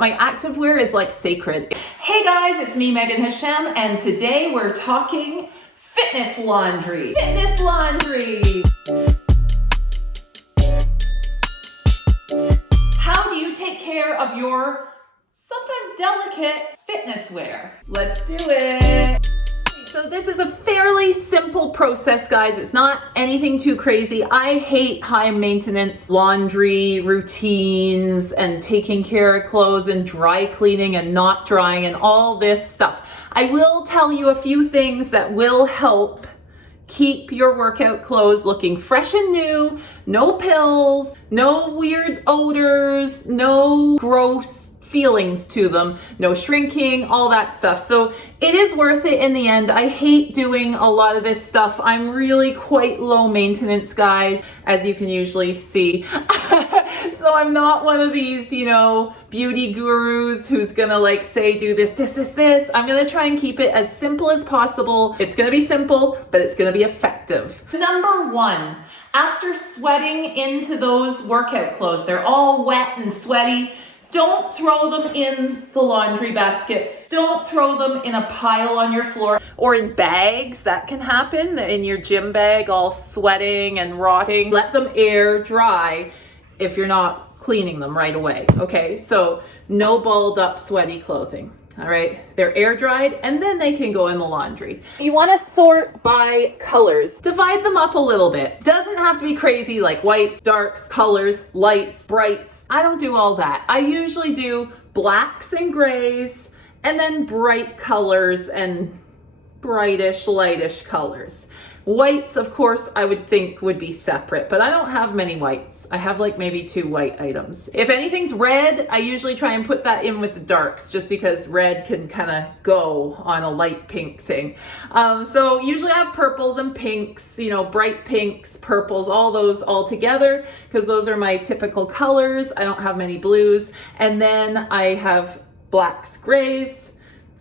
My activewear is like sacred. Hey guys, it's me, Megan Hashem, and today we're talking fitness laundry. Fitness laundry! How do you take care of your sometimes delicate fitness wear? Let's do it! So this is a fairly simple process, guys. It's not anything too crazy. I hate high maintenance laundry routines and taking care of clothes and dry cleaning and not drying and all this stuff. I will tell you a few things that will help keep your workout clothes looking fresh and new, no pills, no weird odors, no gross feelings to them, no shrinking, all that stuff. So it is worth it in the end. I hate doing a lot of this stuff. I'm really quite low maintenance, guys, as you can usually see. So I'm not one of these, beauty gurus who's gonna like say, do this, this, this, this. I'm gonna try and keep it as simple as possible. It's gonna be simple, but it's gonna be effective. Number one, after sweating into those workout clothes, they're all wet and sweaty. Don't throw them in the laundry basket. Don't throw them in a pile on your floor or in bags. That can happen in your gym bag, all sweating and rotting. Let them air dry if you're not cleaning them right away. Okay, so no balled up, sweaty clothing. All right, they're air dried and then they can go in the laundry. You want to sort by colors. Divide them up a little bit. Doesn't have to be crazy like whites, darks, colors, lights, brights. I don't do all that. I usually do blacks and grays and then bright colors and brightish, lightish colors. Whites, of course, I would think would be separate, but I don't have many whites. I have like maybe 2 white items. If anything's red, I usually try and put that in with the darks just because red can kind of go on a light pink thing. So usually I have purples and pinks, bright pinks, purples, all those all together because those are my typical colors. I don't have many blues. And then I have blacks, grays,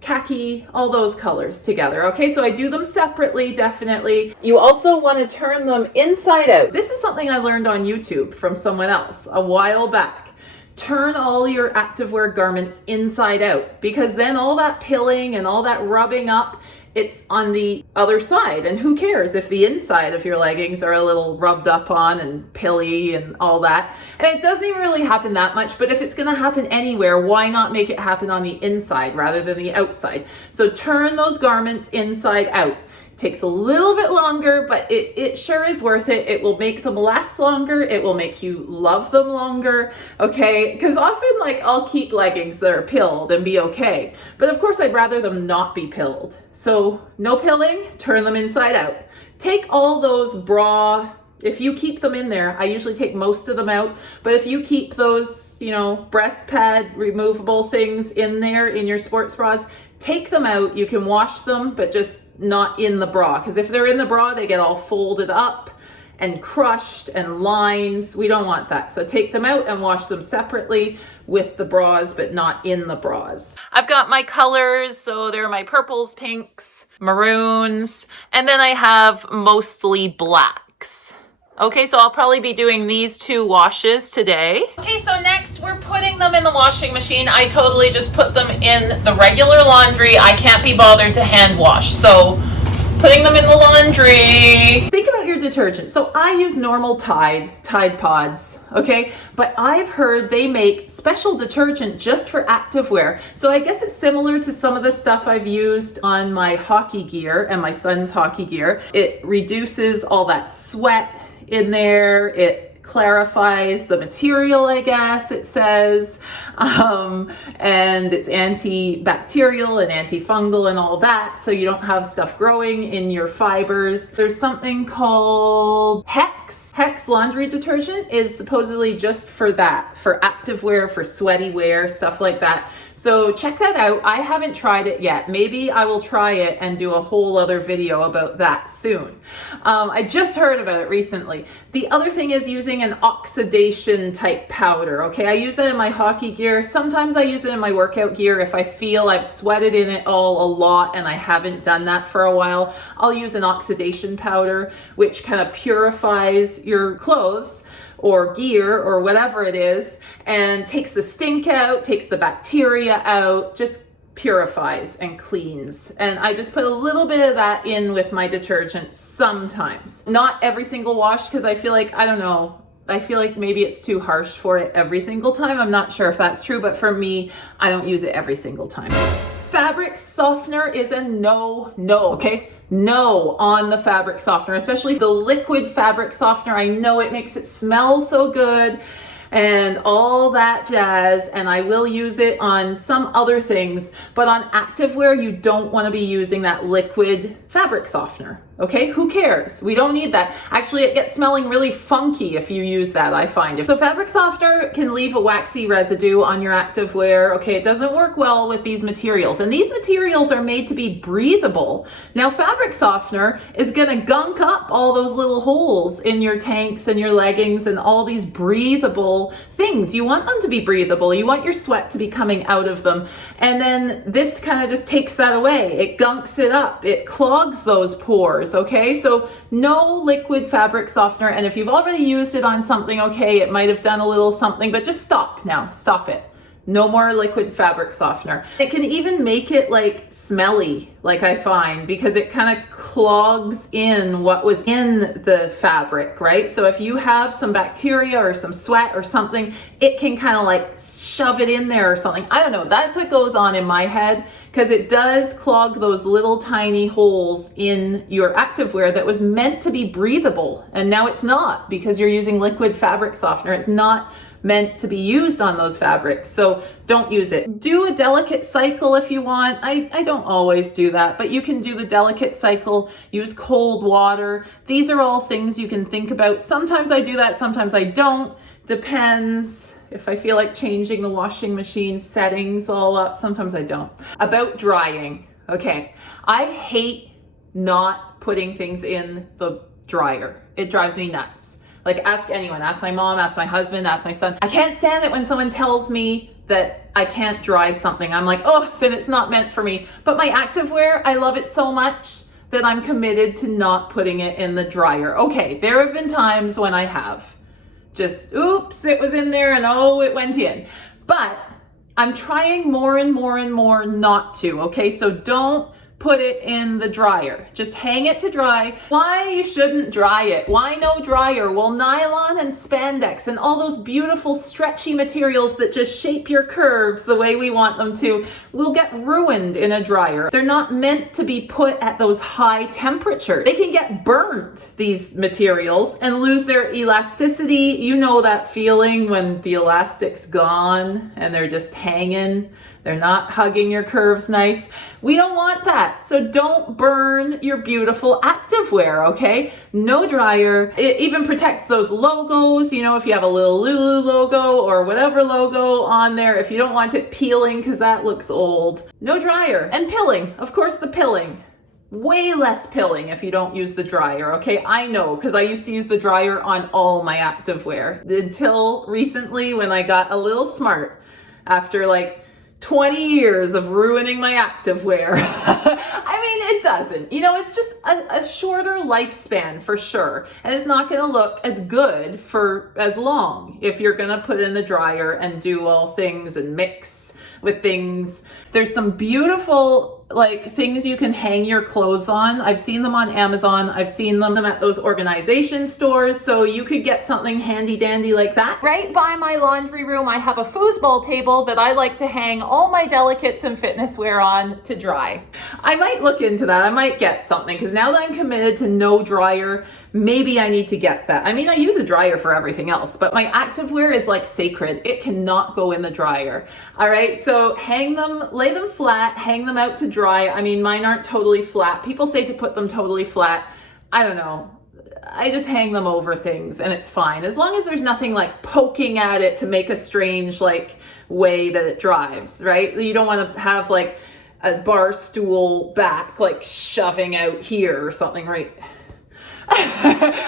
khaki, all those colors together. Okay, so I do them separately, definitely. You also want to turn them inside out. This is something I learned on YouTube from someone else a while back. Turn all your activewear garments inside out because then all that pilling and all that rubbing up, it's on the other side. And who cares if the inside of your leggings are a little rubbed up on and pilly and all that. And it doesn't even really happen that much, but if it's gonna happen anywhere, why not make it happen on the inside rather than the outside? So turn those garments inside out. Takes a little bit longer, but it sure is worth it. It will make them last longer. It will make you love them longer, okay? Because often I'll keep leggings that are pilled and be okay. But of course I'd rather them not be pilled. So no pilling, turn them inside out. Take all those bra, if you keep them in there, I usually take most of them out, but if you keep those, breast pad removable things in there in your sports bras, take them out. You can wash them, but just not in the bra. Because if they're in the bra, they get all folded up and crushed and lines. We don't want that. So take them out and wash them separately with the bras, but not in the bras. I've got my colors. So there are my purples, pinks, maroons, and then I have mostly blacks. Okay, so I'll probably be doing these 2 washes today. Okay, so next we're putting them in the washing machine. I totally just put them in the regular laundry. I can't be bothered to hand wash, so putting them in the laundry. Think about your detergent. So I use normal Tide Pods, okay? But I've heard they make special detergent just for activewear. So I guess it's similar to some of the stuff I've used on my hockey gear and my son's hockey gear. It reduces all that sweat in there. It clarifies the material, I guess it says, and it's antibacterial and antifungal and all that, so you don't have stuff growing in your fibers. There's something called Hex laundry detergent is supposedly just for that, for activewear, for sweaty wear, stuff like that. So check that out. I haven't tried it yet. Maybe I will try it and do a whole other video about that soon. I just heard about it recently. The other thing is using an oxidation type powder. Okay, I use that in my hockey gear. Sometimes I use it in my workout gear if I feel I've sweated in it all a lot and I haven't done that for a while. I'll use an oxidation powder, which kind of purifies your clothes or gear or whatever it is, and takes the stink out, takes the bacteria out, just purifies and cleans. And I just put a little bit of that in with my detergent sometimes. Not every single wash, because I feel like, I don't know, I feel like maybe it's too harsh for it every single time. I'm not sure if that's true, but for me, I don't use it every single time. Fabric softener is a no, okay? No on the fabric softener, especially the liquid fabric softener. I know it makes it smell so good and all that jazz, and I will use it on some other things, but on activewear, you don't want to be using that liquid fabric softener. Okay, who cares? We don't need that. Actually, it gets smelling really funky if you use that, I find. So fabric softener can leave a waxy residue on your activewear. Okay, it doesn't work well with these materials. And these materials are made to be breathable. Now, fabric softener is gonna gunk up all those little holes in your tanks and your leggings and all these breathable things. You want them to be breathable. You want your sweat to be coming out of them. And then this kind of just takes that away. It gunks it up. It clogs those pores. Okay, so no liquid fabric softener. And if you've already used it on something, okay, it might have done a little something, but just stop now, stop it. No more liquid fabric softener. It can even make it like smelly, like I find, because it kind of clogs in what was in the fabric, right? So if you have some bacteria or some sweat or something, it can kind of like shove it in there or something. I don't know, that's what goes on in my head, because it does clog those little tiny holes in your activewear that was meant to be breathable. And now it's not, because you're using liquid fabric softener. It's not meant to be used on those fabrics, so don't use it. Do a delicate cycle if you want. I don't always do that, but you can do the delicate cycle. Use cold water. These are all things you can think about. Sometimes I do that, sometimes I don't. Depends. If I feel like changing the washing machine settings all up, sometimes I don't. About drying, okay. I hate not putting things in the dryer. It drives me nuts. Like, ask anyone, ask my mom, ask my husband, ask my son. I can't stand it when someone tells me that I can't dry something. I'm like, oh, then it's not meant for me. But my activewear, I love it so much that I'm committed to not putting it in the dryer. Okay, there have been times when I have. Just, oops, it was in there and oh, it went in. But I'm trying more and more and more not to, okay? So don't put it in the dryer. Just hang it to dry. Why you shouldn't dry it? Why no dryer? Well, nylon and spandex and all those beautiful stretchy materials that just shape your curves the way we want them to will get ruined in a dryer. They're not meant to be put at those high temperatures. They can get burnt, these materials, and lose their elasticity. You know that feeling when the elastic's gone and they're just hanging. They're not hugging your curves nice. We don't want that. So don't burn your beautiful activewear, okay? No dryer. It even protects those logos. You know, if you have a little Lulu logo or whatever logo on there, if you don't want it peeling because that looks old. No dryer. And pilling, of course, the pilling. Way less pilling if you don't use the dryer, okay? I know, because I used to use the dryer on all my activewear until recently when I got a little smart after like 20 years of ruining my activewear. I mean, it doesn't. You know, it's just a shorter lifespan for sure. And it's not going to look as good for as long if you're going to put it in the dryer and do all things and mix with things. There's some beautiful like things you can hang your clothes on. I've seen them on Amazon. I've seen them at those organization stores. So you could get something handy dandy like that. Right by my laundry room, I have a foosball table that I like to hang all my delicates and fitness wear on to dry. I might look into that. I might get something because now that I'm committed to no dryer, maybe I need to get that. I mean, I use a dryer for everything else, but my activewear is like sacred. It cannot go in the dryer. All right, so hang them, lay them flat, hang them out to dry. I mean, mine aren't totally flat. People say to put them totally flat. I don't know. I just hang them over things and it's fine. As long as there's nothing like poking at it to make a strange like way that it drives, right? You don't want to have like a bar stool back like shoving out here or something, right?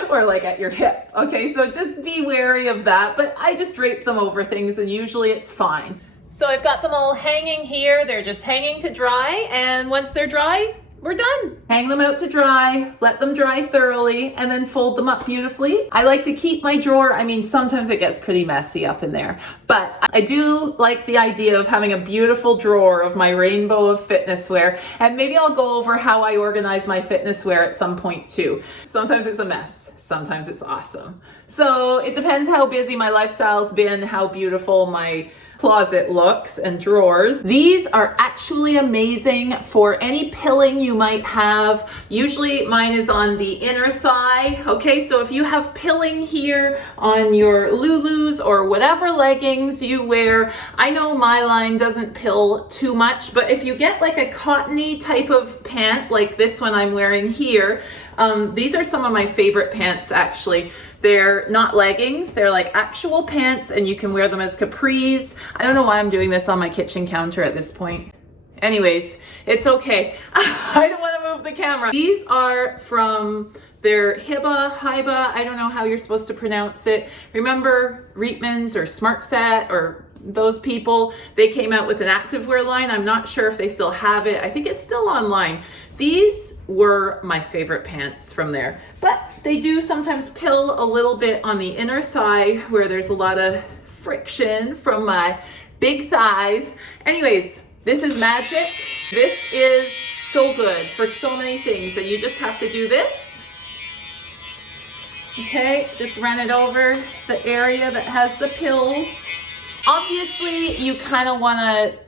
Or like at your hip. Okay, so just be wary of that, but I just drape them over things and usually it's fine. So I've got them all hanging here. They're just hanging to dry, and once they're dry, we're done. Hang them out to dry, let them dry thoroughly, and then fold them up beautifully. I like to keep my drawer, I mean, sometimes it gets pretty messy up in there, but I do like the idea of having a beautiful drawer of my rainbow of fitness wear, and maybe I'll go over how I organize my fitness wear at some point too. Sometimes it's a mess, sometimes it's awesome. So it depends how busy my lifestyle's been, how beautiful my closet looks and drawers. These are actually amazing for any pilling you might have. Usually mine is on the inner thigh. Okay, so if you have pilling here on your Lulus or whatever leggings you wear, I know my line doesn't pill too much, but if you get like a cottony type of pant like this one I'm wearing here, these are some of my favorite pants actually. They're not leggings, they're like actual pants, and you can wear them as capris. I don't know why I'm doing this on my kitchen counter at this point. Anyways, it's okay. I don't want to move the camera. These are from their Hiba, I don't know how you're supposed to pronounce it. Remember Reitmans or Smart Set or those people? They came out with an activewear line. I'm not sure if they still have it. I think it's still online. These were my favorite pants from there, but they do sometimes pill a little bit on the inner thigh where there's a lot of friction from my big thighs. Anyways, this is magic. This is so good for so many things, and you just have to do this. Okay, just run it over the area that has the pills. Obviously, you kind of want to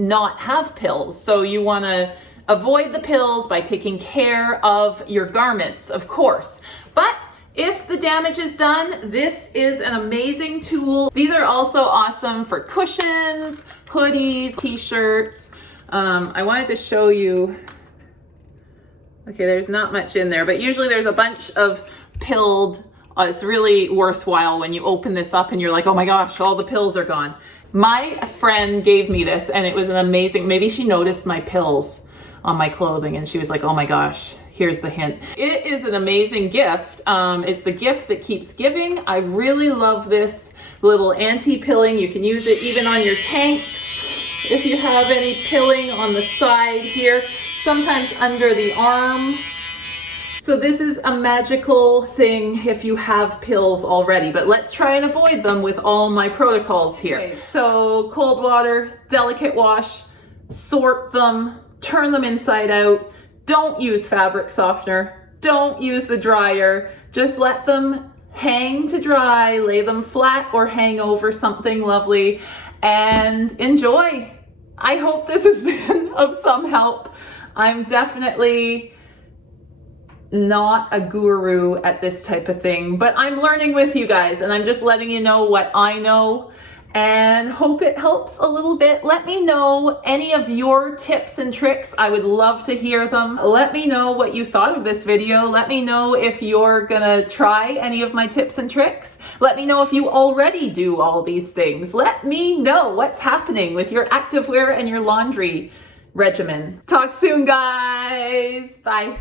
not have pills, so you want to avoid the pills by taking care of your garments, of course. But if the damage is done, this is an amazing tool. These are also awesome for cushions, hoodies, t-shirts. I wanted to show you, okay, there's not much in there, but usually there's a bunch of pilled, it's really worthwhile when you open this up and you're like, oh my gosh, all the pills are gone. My friend gave me this and it was an amazing, maybe she noticed my pills on my clothing and she was like, oh my gosh, here's the hint. It is an amazing gift. It's the gift that keeps giving. I really love this little anti-pilling. You can use it even on your tanks if you have any pilling on the side here, sometimes under the arm. So this is a magical thing if you have pills already, but let's try and avoid them with all my protocols here. Okay, so cold water, delicate wash, sort them, turn them inside out. Don't use fabric softener. Don't use the dryer. Just let them hang to dry, lay them flat or hang over something lovely and enjoy. I hope this has been of some help. I'm definitely not a guru at this type of thing, but I'm learning with you guys and I'm just letting you know what I know and hope it helps a little bit. Let me know any of your tips and tricks. I would love to hear them. Let me know what you thought of this video. Let me know if you're gonna try any of my tips and tricks. Let me know if you already do all these things. Let me know what's happening with your activewear and your laundry regimen. Talk soon, guys. Bye.